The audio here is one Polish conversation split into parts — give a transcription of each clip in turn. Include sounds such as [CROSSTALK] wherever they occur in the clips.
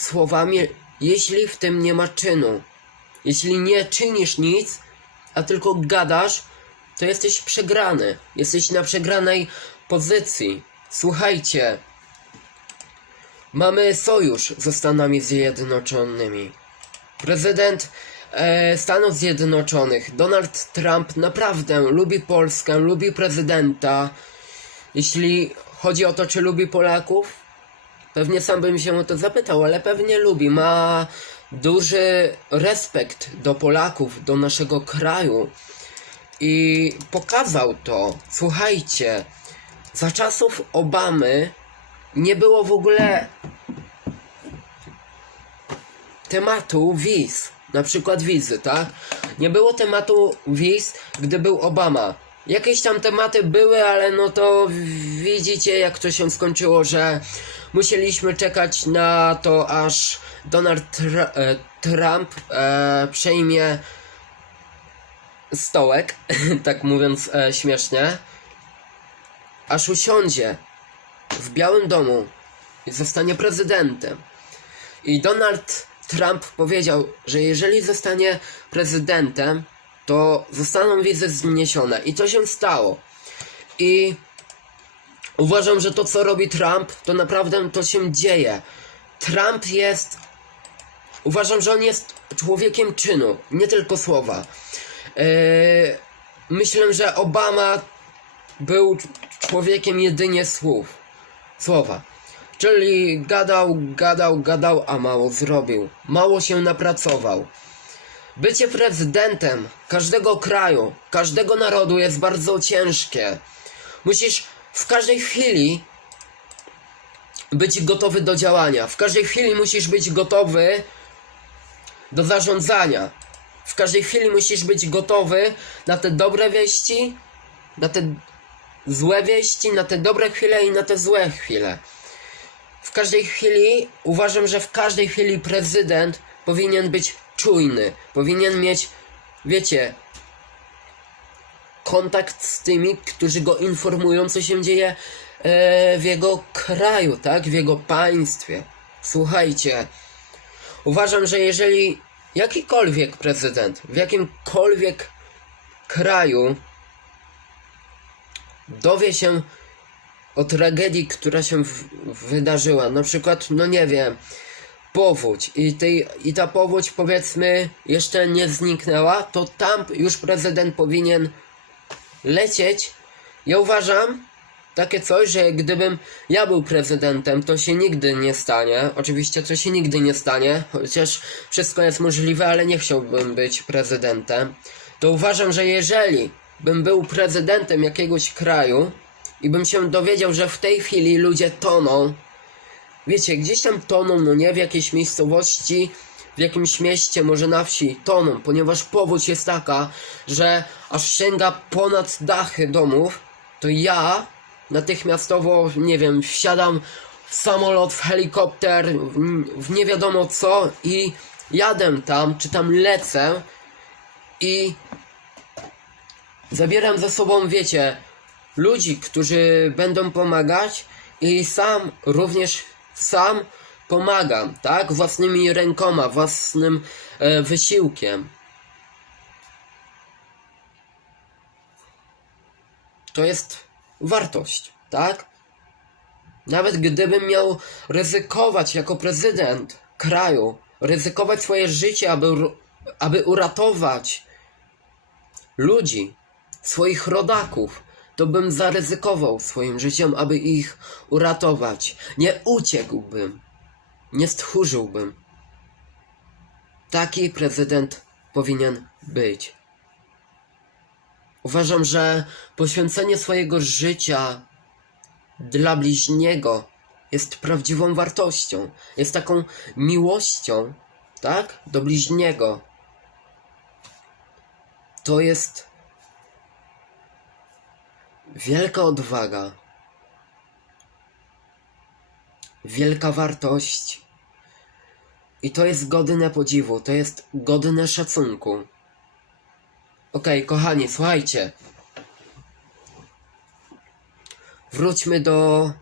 słowami, jeśli w tym nie ma czynu. Jeśli nie czynisz nic, a tylko gadasz, to jesteś przegrany. Jesteś na przegranej pozycji. Słuchajcie, mamy sojusz ze Stanami Zjednoczonymi. Prezydent e, Stanów Zjednoczonych, Donald Trump, naprawdę lubi Polskę, lubi prezydenta. Jeśli chodzi o to, czy lubi Polaków, pewnie sam bym się o to zapytał, ale pewnie lubi. Ma duży respekt do Polaków, do naszego kraju. I pokazał to. Słuchajcie, za czasów Obamy nie było w ogóle tematu wiz, na przykład wizy, tak? Nie było tematu wiz, gdy był Obama. Jakieś tam tematy były, ale no to widzicie jak to się skończyło, że musieliśmy czekać na to, aż Donald e, Trump e, przejmie stołek, [LAUGHS] tak mówiąc e, śmiesznie, aż usiądzie w Białym Domu i zostanie prezydentem. I Donald Trump powiedział, że jeżeli zostanie prezydentem, to zostaną wizy zniesione. I to się stało. I uważam, że to co robi Trump, to naprawdę to się dzieje. Trump jest. Uważam, że on jest człowiekiem czynu, nie tylko słowa. Yy, myślę, że Obama był człowiekiem jedynie słów. Słowa. Czyli gadał, gadał, gadał, a mało zrobił. Mało się napracował. Bycie prezydentem każdego kraju, każdego narodu jest bardzo ciężkie. Musisz w każdej chwili być gotowy do działania. W każdej chwili musisz być gotowy do zarządzania. W każdej chwili musisz być gotowy na te dobre wieści, na te złe wieści, na te dobre chwile i na te złe chwile. W każdej chwili, uważam, że w każdej chwili prezydent powinien być czujny. Powinien mieć, wiecie, kontakt z tymi, którzy go informują, co się dzieje e, w jego kraju, tak? W jego państwie. Słuchajcie, uważam, że jeżeli jakikolwiek prezydent w jakimkolwiek kraju dowie się o tragedii, która się wydarzyła, na przykład, no nie wiem, powódź i, tej, i ta powódź powiedzmy jeszcze nie zniknęła, to tam już prezydent powinien lecieć. Ja uważam takie coś, że gdybym ja był prezydentem, to się nigdy nie stanie. Oczywiście to się nigdy nie stanie, chociaż wszystko jest możliwe, ale nie chciałbym być prezydentem. To uważam, że jeżeli bym był prezydentem jakiegoś kraju i bym się dowiedział, że w tej chwili ludzie toną, wiecie, gdzieś tam toną, no nie, w jakiejś miejscowości, w jakimś mieście, może na wsi toną, ponieważ powódź jest taka, że aż sięga ponad dachy domów, to ja natychmiastowo, nie wiem, wsiadam w samolot, w helikopter, w, nie wiadomo co i jadę tam, czy tam lecę i zabieram ze sobą, wiecie, ludzi, którzy będą pomagać i sam również sam pomagam, tak? Własnymi rękoma, własnym e, wysiłkiem. To jest wartość, tak? Nawet gdybym miał ryzykować jako prezydent kraju, ryzykować swoje życie, aby, aby uratować ludzi, swoich rodaków, to bym zaryzykował swoim życiem, aby ich uratować. Nie uciekłbym, nie stchórzyłbym. Taki prezydent powinien być. Uważam, że poświęcenie swojego życia dla bliźniego jest prawdziwą wartością. Jest taką miłością, tak? Do bliźniego. To jest wielka odwaga, wielka wartość. I to jest godne podziwu, to jest godne szacunku. Okej, kochani, słuchajcie. Wróćmy do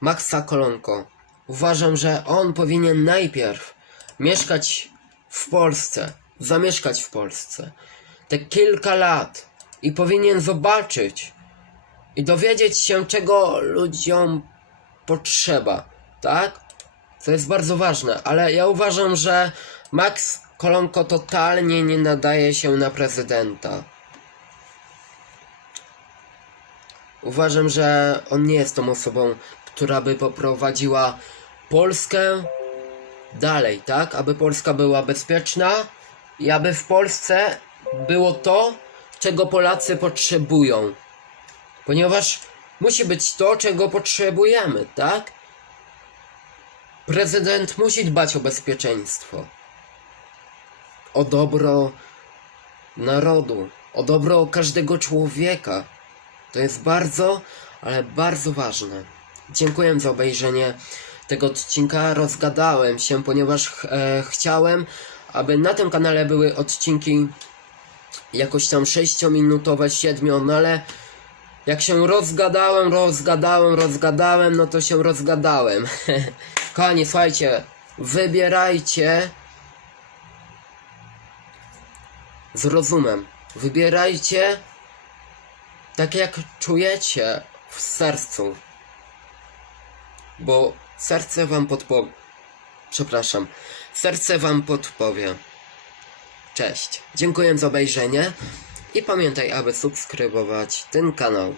Maxa Kolonko. uważam, że on powinien najpierw mieszkać w Polsce, zamieszkać w Polsce te kilka lat i powinien zobaczyć i dowiedzieć się, czego ludziom potrzeba, tak? Co jest bardzo ważne, ale ja uważam, że Max Kolonko totalnie nie nadaje się na prezydenta. Uważam, że on nie jest tą osobą, która by poprowadziła Polskę dalej, tak? Aby Polska była bezpieczna i aby w Polsce było to, czego Polacy potrzebują. Ponieważ musi być to, czego potrzebujemy, tak? Prezydent musi dbać o bezpieczeństwo, o dobro narodu, o dobro każdego człowieka. To jest bardzo, ale bardzo ważne. Dziękuję za obejrzenie tego odcinka. Rozgadałem się, ponieważ e, chciałem, aby na tym kanale były odcinki jakoś tam 6-minutowe, 7, no ale jak się rozgadałem, rozgadałem, rozgadałem, no to się rozgadałem. [LAUGHS] Kochani, słuchajcie, wybierajcie z rozumem. Wybierajcie tak jak czujecie w sercu. Bo serce wam podpowie. Przepraszam. Serce wam podpowie. Cześć. Dziękuję za obejrzenie i pamiętaj, aby subskrybować ten kanał.